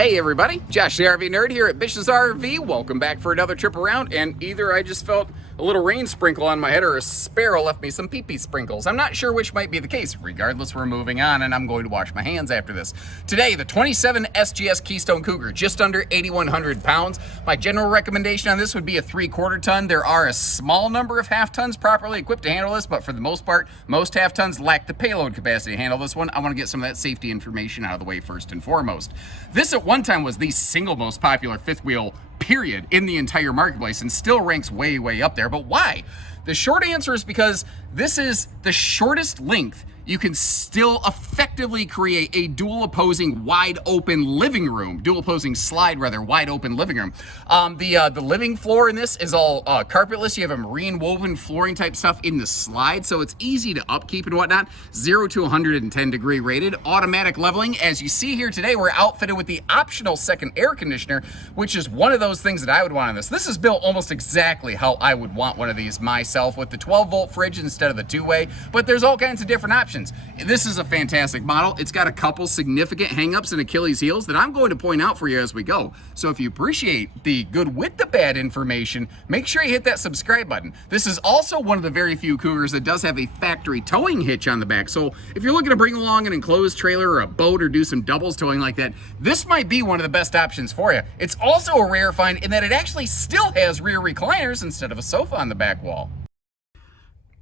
Hey everybody, Josh the RV Nerd here at Bish's RV. Welcome back for another trip around, and either I just felt a little rain sprinkle on my head or a sparrow left me some pee-pee sprinkles. I'm not sure which might be the case. Regardless, we're moving on, and I'm going to wash my hands after this. Today, the 27 SGS Keystone Cougar, just under 8,100 pounds. My general recommendation on this would be a 3/4 ton. There are a small number of half tons properly equipped to handle this, but for the most part, most half tons lack the payload capacity to handle this one. I want to get some of that safety information out of the way first and foremost. This at one time was the single most popular fifth wheel period in the entire marketplace and still ranks way, way up there. But why? The short answer is because this is the shortest length you can still effectively create a dual opposing wide open living room, dual opposing slide rather, wide open living room. The living floor in this is all carpetless. You have a marine woven flooring type stuff in the slide, so it's easy to upkeep and whatnot. 0 to 110 degree rated, automatic leveling. As you see here today, we're outfitted with the optional second air conditioner, which is one of those things that I would want on this. This is built almost exactly how I would want one of these myself, with the 12-volt fridge instead of the two-way, but there's all kinds of different options. This is a fantastic model. It's got a couple significant hangups and Achilles heels that I'm going to point out for you as we go. So if you appreciate the good with the bad information, make sure you hit that subscribe button. This is also one of the very few Cougars that does have a factory towing hitch on the back. So if you're looking to bring along an enclosed trailer or a boat or do some doubles towing like that, this might be one of the best options for you. It's also a rare find in that it actually still has rear recliners instead of a sofa on the back wall.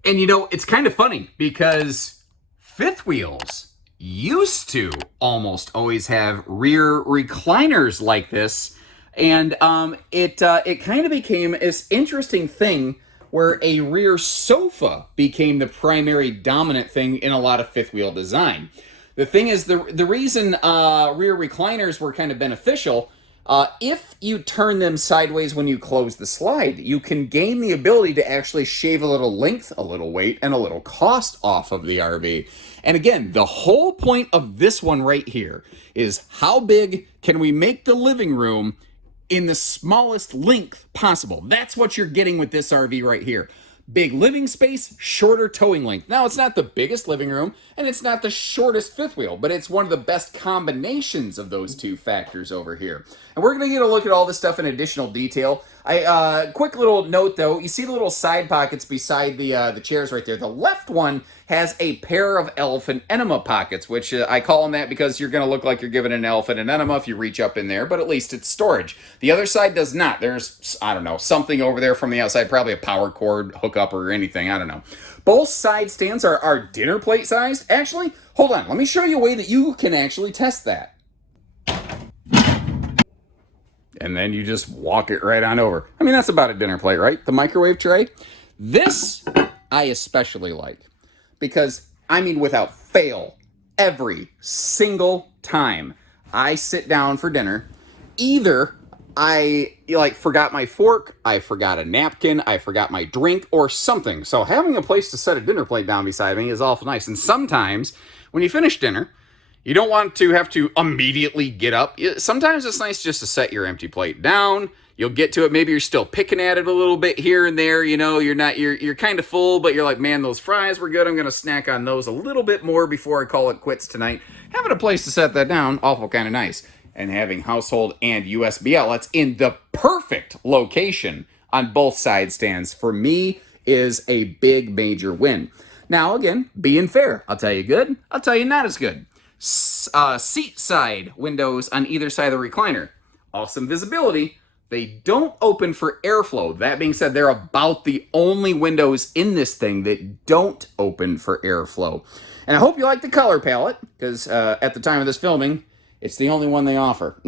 And you know, it's kind of funny because fifth wheels used to almost always have rear recliners like this, and it kind of became this interesting thing where a rear sofa became the primary dominant thing in a lot of fifth wheel design. The thing is, the reason rear recliners were kind of beneficial, if you turn them sideways when you close the slide, you can gain the ability to actually shave a little length, a little weight, and a little cost off of the RV. And again, the whole point of this one right here is how big can we make the living room in the smallest length possible? That's what you're getting with this RV right here. Big living space, shorter towing length. Now, it's not the biggest living room, and it's not the shortest fifth wheel, but it's one of the best combinations of those two factors over here. And we're going to get a look at all this stuff in additional detail. Quick little note, though. You see the little side pockets beside the chairs right there. The left one has a pair of elephant enema pockets, which I call them that because you're going to look like you're giving an elephant an enema if you reach up in there, but at least it's storage. The other side does not. There's, I don't know, something over there from the outside, probably a power cord hookup or anything, I don't know. Both side stands are dinner plate sized. Actually, hold on, let me show you a way that you can actually test that. And then you just walk it right on over. I mean, that's about a dinner plate, right? The microwave tray. This I especially like because, I mean, without fail, every single time I sit down for dinner, either I forgot my fork, I forgot a napkin, I forgot my drink or something. So having a place to set a dinner plate down beside me is awful nice. And sometimes when you finish dinner, you don't want to have to immediately get up. Sometimes it's nice just to set your empty plate down. You'll get to it. Maybe you're still picking at it a little bit here and there. You know, you're kind of full, but you're like, man, those fries were good. I'm going to snack on those a little bit more before I call it quits tonight. Having a place to set that down, awful kind of nice. And having household and USB outlets in the perfect location on both side stands, for me, is a big major win. Now, again, being fair, I'll tell you good, I'll tell you not as good. Seat side windows on either side of the recliner. Awesome visibility. They don't open for airflow. That being said, they're about the only windows in this thing that don't open for airflow. And I hope you like the color palette, because at the time of this filming, it's the only one they offer.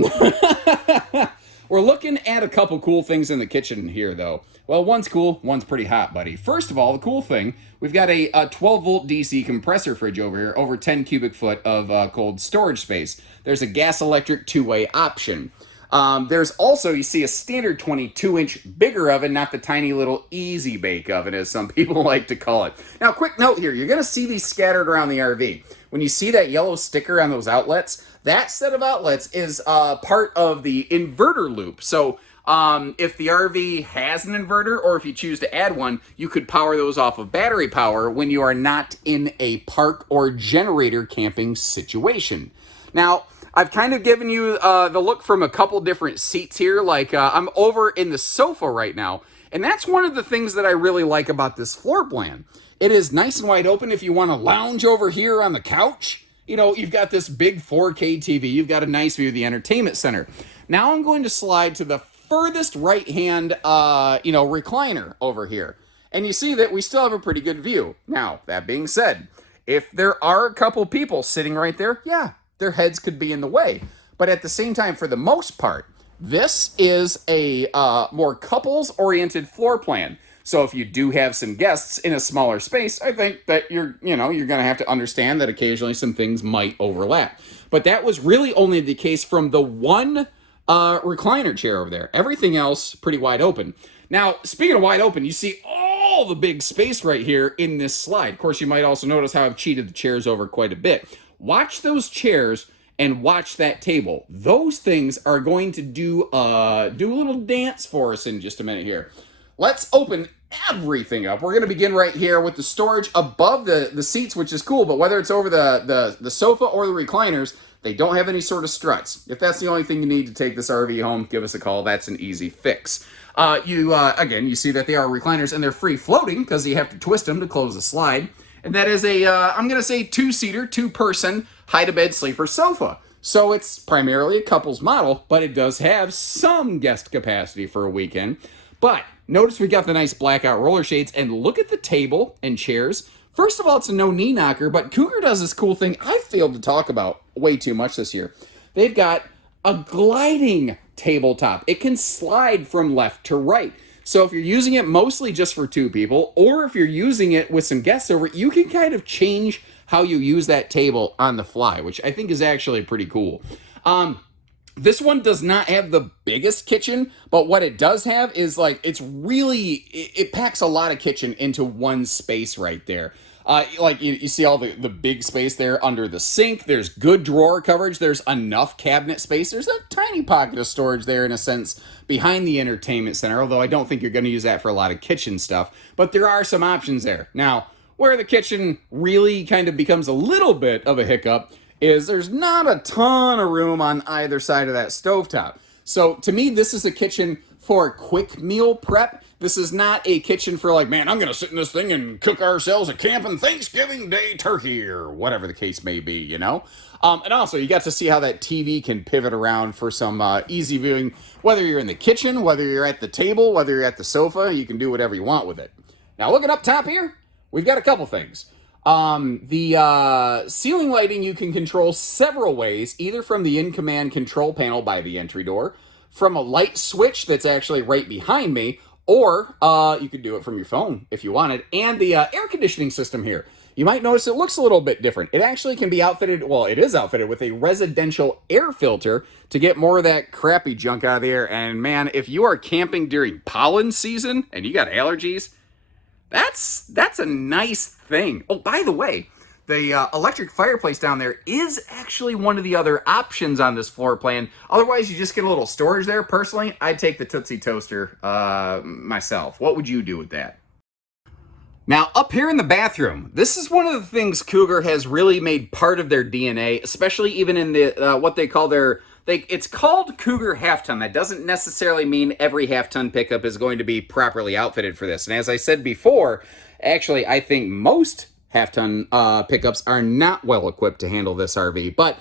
We're looking at a couple cool things in the kitchen here, though. Well, one's cool, one's pretty hot, buddy. First of all, the cool thing, we've got a 12-volt DC compressor fridge over here, over 10 cubic foot of cold storage space. There's a gas-electric two-way option. There's also, you see, a standard 22-inch bigger oven, not the tiny little easy bake oven, as some people like to call it. Now, quick note here. You're going to see these scattered around the RV. When you see that yellow sticker on those outlets, that set of outlets is part of the inverter loop. So if the RV has an inverter, or if you choose to add one, you could power those off of battery power when you are not in a park or generator camping situation. Now, I've kind of given you the look from a couple different seats here. Like I'm over in the sofa right now, and that's one of the things that I really like about this floor plan. It is nice and wide open if you want to lounge over here on the couch. You know, you've got this big 4K TV. You've got a nice view of the entertainment center. Now I'm going to slide to the furthest right-hand, recliner over here. And you see that we still have a pretty good view. Now, that being said, if there are a couple people sitting right there, yeah, their heads could be in the way. But at the same time, for the most part, this is a more couples-oriented floor plan. So if you do have some guests in a smaller space, I think that you're going to have to understand that occasionally some things might overlap. But that was really only the case from the one recliner chair over there. Everything else pretty wide open. Now, speaking of wide open, you see all the big space right here in this slide. Of course, you might also notice how I've cheated the chairs over quite a bit. Watch those chairs and watch that table. Those things are going to do a little dance for us in just a minute here. Let's open everything up. We're going to begin right here with the storage above the seats, which is cool, but whether it's over the sofa or the recliners, they don't have any sort of struts. If that's the only thing you need to take this RV home, give us a call. That's an easy fix. Again, you see that they are recliners and they're free floating because you have to twist them to close the slide. And that is I'm going to say two-seater, two-person, hide-a-bed sleeper sofa. So it's primarily a couple's model, but it does have some guest capacity for a weekend. But notice we got the nice blackout roller shades, and look at the table and chairs. First of all, it's a no-knee knocker, but Cougar does this cool thing I failed to talk about way too much this year. They've got a gliding tabletop. It can slide from left to right. So if you're using it mostly just for two people, or if you're using it with some guests over, you can kind of change how you use that table on the fly, which I think is actually pretty cool. This one does not have the biggest kitchen, but what it does have is it packs a lot of kitchen into one space right there. You see all the big space there under the sink. There's good drawer coverage. There's enough cabinet space. There's a tiny pocket of storage there in a sense behind the entertainment center, although I don't think you're going to use that for a lot of kitchen stuff, but there are some options there. Now, where the kitchen really kind of becomes a little bit of a hiccup is there's not a ton of room on either side of that stovetop. So to me, this is a kitchen for quick meal prep. This is not a kitchen for I'm going to sit in this thing and cook ourselves a camping Thanksgiving Day turkey or whatever the case may be, And also, you got to see how that TV can pivot around for some easy viewing. Whether you're in the kitchen, whether you're at the table, whether you're at the sofa, you can do whatever you want with it. Now, looking up top here, we've got a couple things. The ceiling lighting you can control several ways, either from the in-command control panel by the entry door, from a light switch that's actually right behind me, or you could do it from your phone if you wanted, and the air conditioning system here. You might notice it looks a little bit different. It actually can be outfitted, well, it is outfitted with a residential air filter to get more of that crappy junk out of the air. And man, if you are camping during pollen season and you got allergies, that's a nice thing. Oh, by the way, the electric fireplace down there is actually one of the other options on this floor plan. Otherwise, you just get a little storage there. Personally, I'd take the Tootsie Toaster myself. What would you do with that? Now, up here in the bathroom, this is one of the things Cougar has really made part of their DNA, especially even in the what they call it's called Cougar half-ton. That doesn't necessarily mean every half-ton pickup is going to be properly outfitted for this. And as I said before, actually, I think most half-ton pickups are not well equipped to handle this RV. But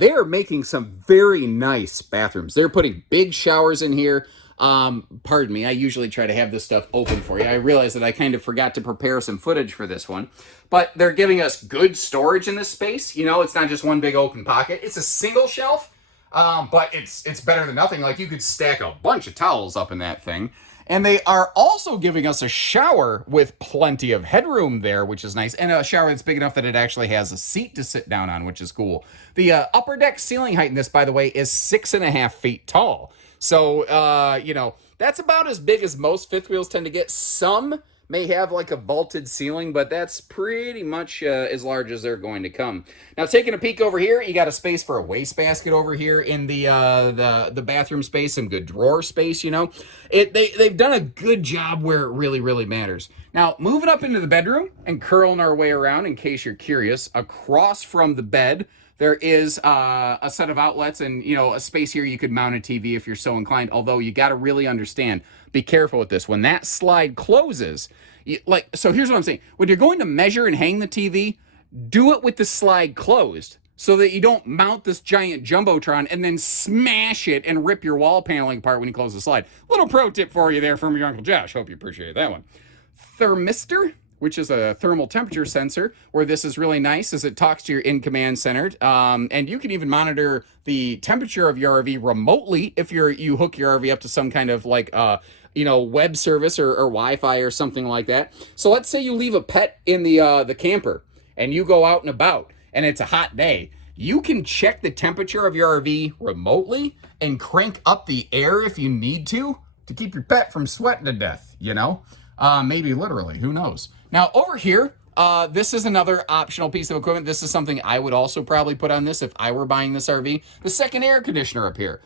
they are making some very nice bathrooms. They're putting big showers in here. Pardon me, I usually try to have this stuff open for you. I realize that I kind of forgot to prepare some footage for this one. But they're giving us good storage in this space. It's not just one big open pocket. It's a single shelf. But it's better than nothing. You could stack a bunch of towels up in that thing. And they are also giving us a shower with plenty of headroom there, which is nice. And a shower that's big enough that it actually has a seat to sit down on, which is cool. The upper deck ceiling height in this, by the way, is 6.5 feet tall. So, that's about as big as most fifth wheels tend to get. Some may have a vaulted ceiling, but that's pretty much as large as they're going to come. Now, taking a peek over here, you got a space for a wastebasket over here in the bathroom space, some good drawer space. They've done a good job where it really, really matters. Now, moving up into the bedroom and curling our way around, in case you're curious, across from the bed, There is a set of outlets and, you know, a space here you could mount a TV if you're so inclined. Although you got to really understand, be careful with this. When that slide closes, so here's what I'm saying. When you're going to measure and hang the TV, do it with the slide closed so that you don't mount this giant Jumbotron and then smash it and rip your wall paneling apart when you close the slide. Little pro tip for you there from your Uncle Josh. Hope you appreciate that one. Thermistor, which is a thermal temperature sensor, where this is really nice as it talks to your in-command center. And you can even monitor the temperature of your RV remotely if you hook your RV up to some kind of like, web service or Wi-Fi or something like that. So let's say you leave a pet in the camper and you go out and about and it's a hot day. You can check the temperature of your RV remotely and crank up the air if you need to keep your pet from sweating to death, you know? Maybe literally, who knows? Now over here, this is another optional piece of equipment. This is something I would also probably put on this if I were buying this RV. The second air conditioner up here.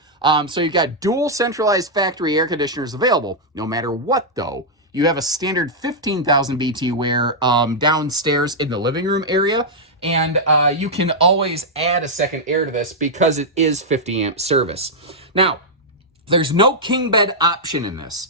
So you've got dual centralized factory air conditioners available. No matter what though, you have a standard 15,000 BT wear downstairs in the living room area. And you can always add a second air to this because it is 50 amp service. Now, there's no king bed option in this.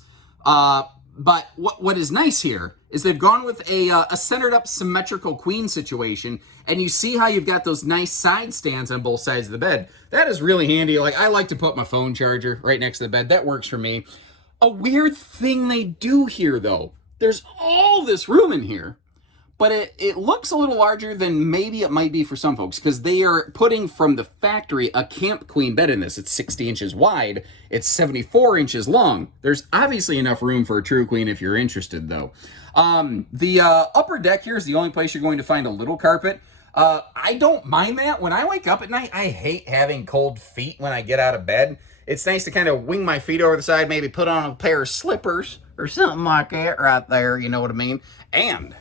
But what is nice here is they've gone with a centered up symmetrical queen situation, and you see how you've got those nice side stands on both sides of the bed. That is really handy. Like, I like to put my phone charger right next to the bed. That works for me. A weird thing they do here, though, there's all this room in here, but it looks a little larger than maybe it might be for some folks, because they are putting from the factory a camp queen bed in this. It's 60 inches wide. It's 74 inches long. There's obviously enough room for a true queen if you're interested, though. The upper deck here is the only place you're going to find a little carpet. I don't mind that. When I wake up at night, I hate having cold feet when I get out of bed. It's nice to kind of wing my feet over the side, maybe put on a pair of slippers or something like that right there, you know what I mean? And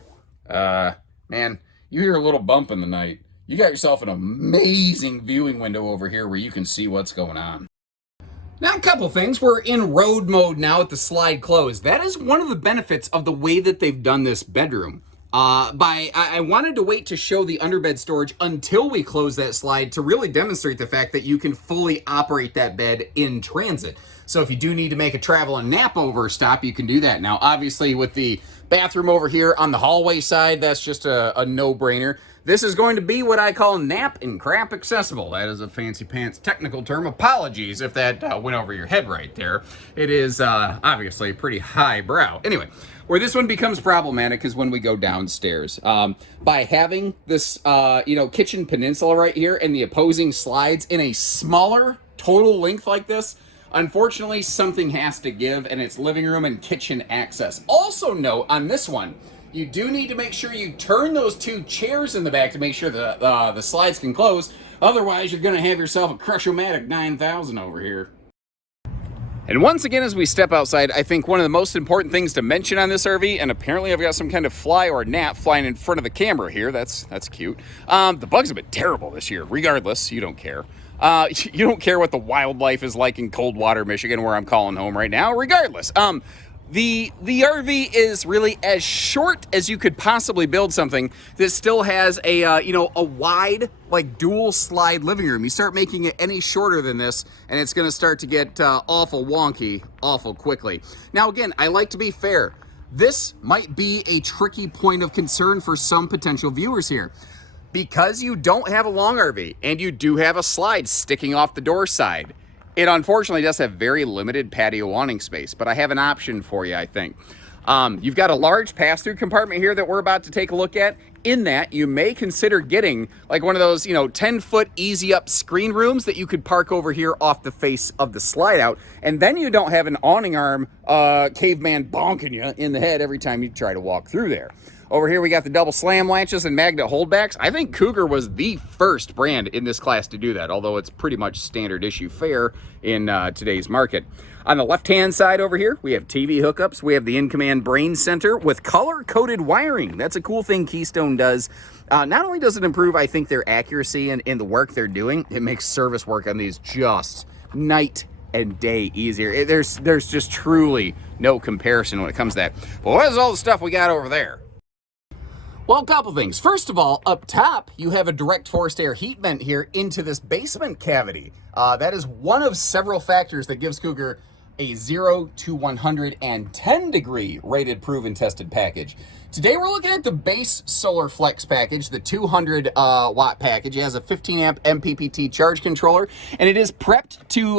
man, you hear a little bump in the night. You got yourself an amazing viewing window over here where you can see what's going on. Now, a couple things. We're in road mode now with the slide closed. That is one of the benefits of the way that they've done this bedroom. I wanted to wait to show the underbed storage until we close that slide to really demonstrate the fact that you can fully operate that bed in transit. So if you do need to make a travel and nap over stop, you can do that. Now, obviously, with the bathroom over here on the hallway side, that's just a no-brainer. This is going to be what I call nap and crap accessible. That is a fancy pants technical term. Apologies if that went over your head right there. It is obviously pretty highbrow. Anyway, where this one becomes problematic is when we go downstairs. By having this kitchen peninsula right here and the opposing slides in a smaller total length like this, unfortunately, something has to give, and it's living room and kitchen access. Also note on this one, you do need to make sure you turn those two chairs in the back to make sure the slides can close. Otherwise, you're going to have yourself a Crush-O-Matic 9000 over here. And once again, as we step outside, I think one of the most important things to mention on this RV, and apparently I've got some kind of fly or gnat flying in front of the camera here. That's cute. The bugs have been terrible this year. Regardless, you don't care. You don't care what the wildlife is like in Coldwater, Michigan, where I'm calling home right now. Regardless, the RV is really as short as you could possibly build something that still has a wide, like, dual slide living room. You start making it any shorter than this, and it's going to start to get awful wonky awful quickly. Now, again, I like to be fair. This might be a tricky point of concern for some potential viewers here. Because you don't have a long RV and you do have a slide sticking off the door side, it unfortunately does have very limited patio awning space, but I have an option for you, I think. You've got a large pass-through compartment here that we're about to take a look at. In that, you may consider getting like one of those, 10-foot easy-up screen rooms that you could park over here off the face of the slide out, and then you don't have an awning arm caveman bonking you in the head every time you try to walk through there. Over here, we got the double slam latches and magnet holdbacks. I think Cougar was the first brand in this class to do that, although it's pretty much standard issue fare in today's market. On the left-hand side over here, we have TV hookups. We have the in-command brain center with color-coded wiring. That's a cool thing Keystone does. Not only does it improve, I think, their accuracy in the work they're doing, it makes service work on these just night and day easier. There's just truly no comparison when it comes to that. But what is all the stuff we got over there? Well, a couple things. First of all, up top, you have a direct forced air heat vent here into this basement cavity. That is one of several factors that gives Cougar a 0 to 110 degree rated, proven, tested package. Today we're looking at the base Solar Flex package, the 200 watt package. It has a 15 amp MPPT charge controller, and it is prepped to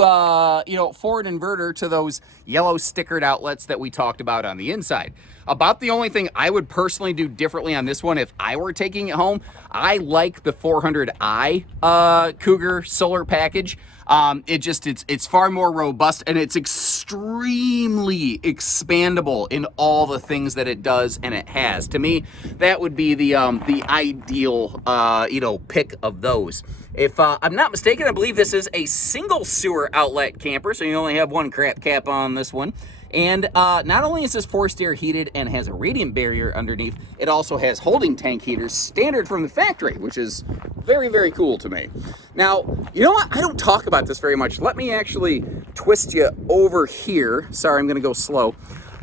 forward inverter to those yellow stickered outlets that we talked about on the inside. About the only thing I would personally do differently on this one if I were taking it home, I like the 400i Cougar solar package. It's far more robust, and it's extremely expandable in all the things that it does and it has. To me, that would be the ideal pick of those. If I'm not mistaken, I believe this is a single sewer outlet camper, so you only have one crap cap on this one. And not only is this forced air heated and has a radiant barrier underneath, it also has holding tank heaters standard from the factory, which is very, very cool to me. Now, you know what? I don't talk about this very much. Let me actually twist you over here. Sorry, I'm going to go slow.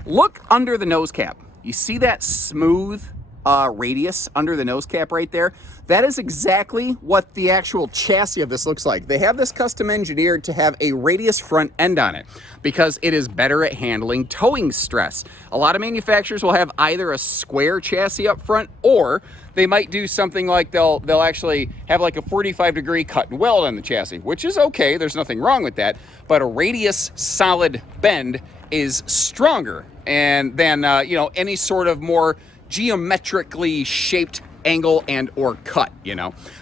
Look under the nose cap. You see that smooth radius under the nose cap right there? That is exactly what the actual chassis of this looks like. They have this custom engineered to have a radius front end on it because it is better at handling towing stress. A lot of manufacturers will have either a square chassis up front, or they might do something like they'll actually have like a 45 degree cut and weld on the chassis, which is okay. There's nothing wrong with that. But a radius solid bend is stronger and than any sort of more geometrically shaped angle and or cut.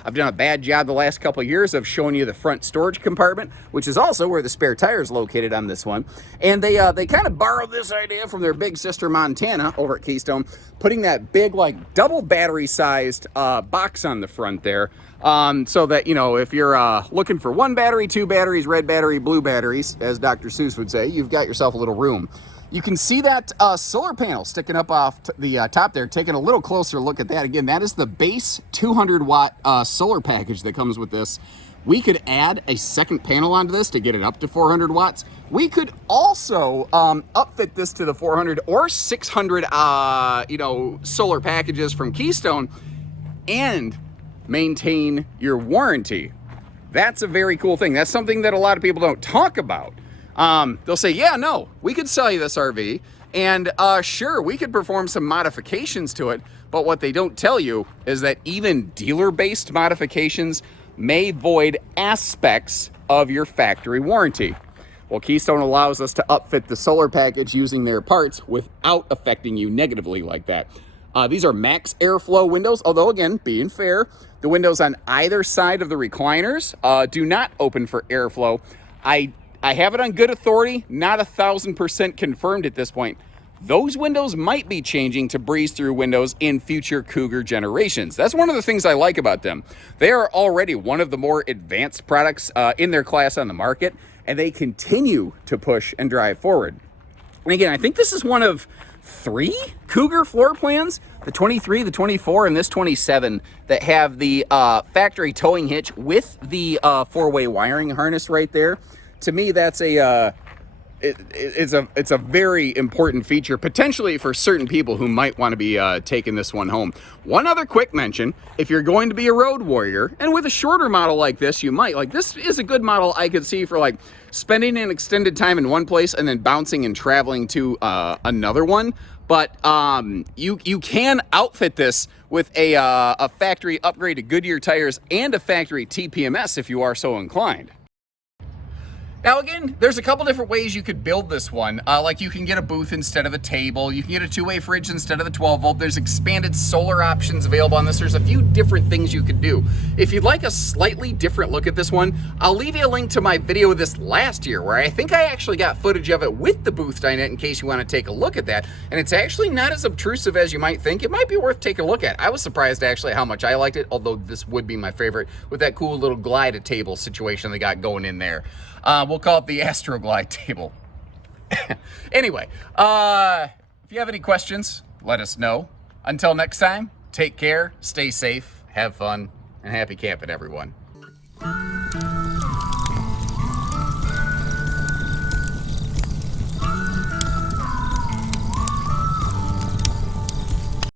I've done a bad job the last couple of years of showing you the front storage compartment, which is also where the spare tire is located on this one. And they kind of borrowed this idea from their big sister Montana over at Keystone, putting that big like double battery sized box on the front there, so that if you're looking for one battery, two batteries, red battery, blue batteries, as Dr. Seuss would say, you've got yourself a little room. You can see that solar panel sticking up off the top there. Taking a little closer look at that. Again, that is the base 200 watt solar package that comes with this. We could add a second panel onto this to get it up to 400 watts. We could also upfit this to the 400 or 600 solar packages from Keystone and maintain your warranty. That's a very cool thing. That's something that a lot of people don't talk about. They'll say, yeah, no, we could sell you this RV, and sure, we could perform some modifications to it, but what they don't tell you is that even dealer-based modifications may void aspects of your factory warranty. Well, Keystone allows us to upfit the solar package using their parts without affecting you negatively like that. These are max airflow windows, although again, being fair, the windows on either side of the recliners do not open for airflow. I have it on good authority, not 1,000% confirmed at this point. Those windows might be changing to breeze-through windows in future Cougar generations. That's one of the things I like about them. They are already one of the more advanced products in their class on the market, and they continue to push and drive forward. And again, I think this is one of 3 Cougar floor plans, the 23, the 24, and this 27, that have the factory towing hitch with the 4-way wiring harness right there. To me, that's it's a very important feature, potentially for certain people who might want to be taking this one home. One other quick mention, if you're going to be a road warrior, and with a shorter model like this, you might, like this is a good model I could see for like spending an extended time in one place and then bouncing and traveling to another one. But you can outfit this with a factory upgraded Goodyear tires and a factory TPMS if you are so inclined. Now again, there's a couple different ways you could build this one. Like you can get a booth instead of a table. You can get a 2-way fridge instead of the 12 volt. There's expanded solar options available on this. There's a few different things you could do. If you'd like a slightly different look at this one, I'll leave you a link to my video of this last year where I think I actually got footage of it with the booth dinette in case you want to take a look at that. And it's actually not as obtrusive as you might think. It might be worth taking a look at. I was surprised actually how much I liked it, although this would be my favorite with that cool little glide table situation they got going in there. We'll call it the Astroglide table. Anyway, if you have any questions, let us know. Until next time, take care, stay safe, have fun, and happy camping, everyone.